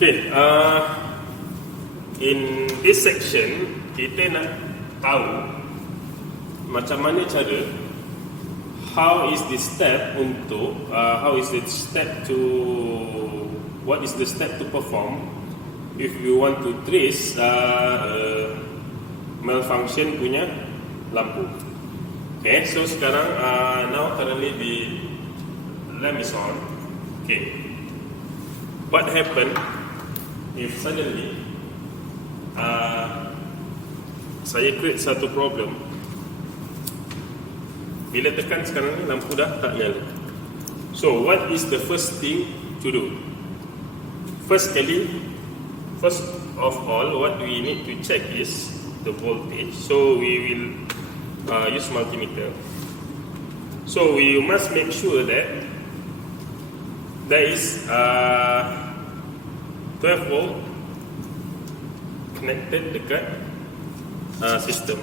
Okay, in this section kita nak tahu macam mana cara, how is the step untuk what is the step to perform if we want to trace malfunction punya lampu. Okay, so sekarang now currently the lamp is on. Okay, what happened if suddenly saya create satu problem. Bila tekan sekarang ni lampu dah tak nyala. So what is the first thing to do? First of all, what we need to check is the voltage. So we will use multimeter. So we must make sure that there is 12 volt connected dekat system.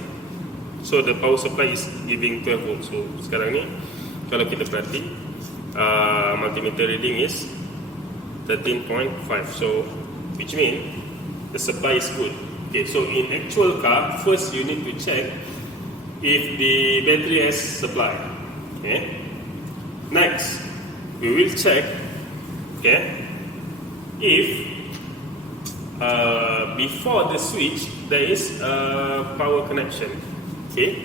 So the power supply is giving 12 volt. So sekarang ni kalau kita perhati multimeter reading is 13.5. So which means the supply is good. Okay, so in actual car, first you need to check if the battery has supply. Okay. Next, we will check, okay, if before the switch there is a power connection. Okay.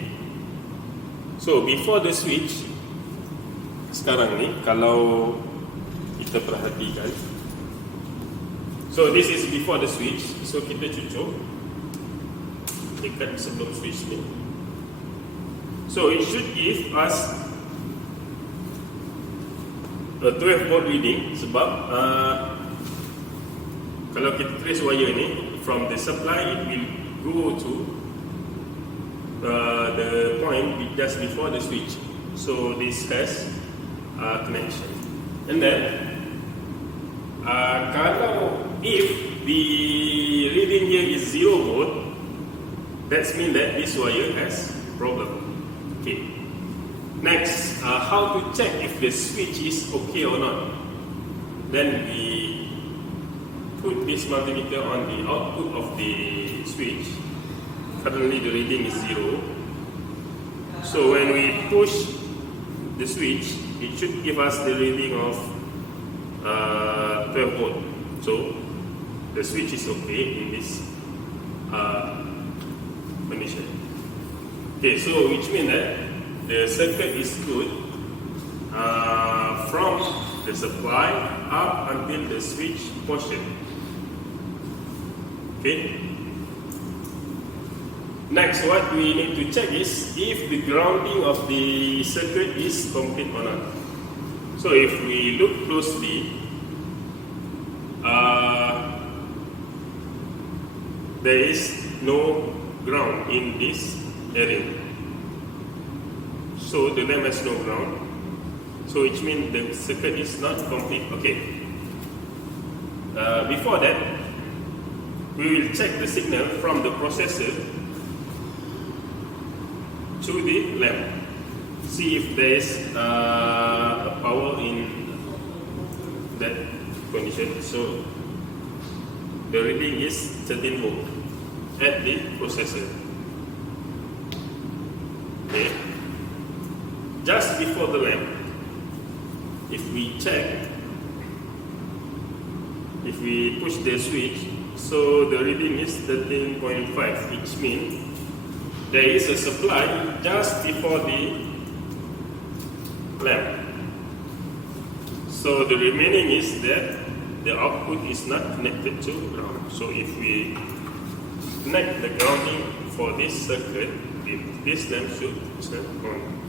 So before the switch, sekarang ni kalau kita perhatikan, so this is before the switch. So kita cucuk dekat sebelum switch ni. So it should give us a 12 volt reading sebab kalau kita trace wire ni from the supply, it will go to the point just before the switch. So this has a connection. And then kalau if the reading here is 0 volt, that means that this wire has problem. Okay. Next, how to check if the switch is okay or not? Then we put this multimeter on the output of the switch. Currently the reading is 0. So when we push the switch, it should give us the reading of 12 volt. So the switch is okay in this condition. Okay, so which means that the circuit is good from the supply up until the switch portion. Okay. Next, what we need to check is if the grounding of the circuit is complete or not. So if we look closely, there is no ground in this area. So the lamp has no ground. So which means the circuit is not complete. Okay. Before that, we will check the signal from the processor to the lamp. See if there is a power in that condition. So the reading is 13 volt at the processor. Okay. Just before the lamp, if we check, if we push the switch, so the reading is 13.5, which means there is a supply just before the lamp. So the remaining is that the output is not connected to ground. So if we connect the grounding for this circuit, this lamp should turn on.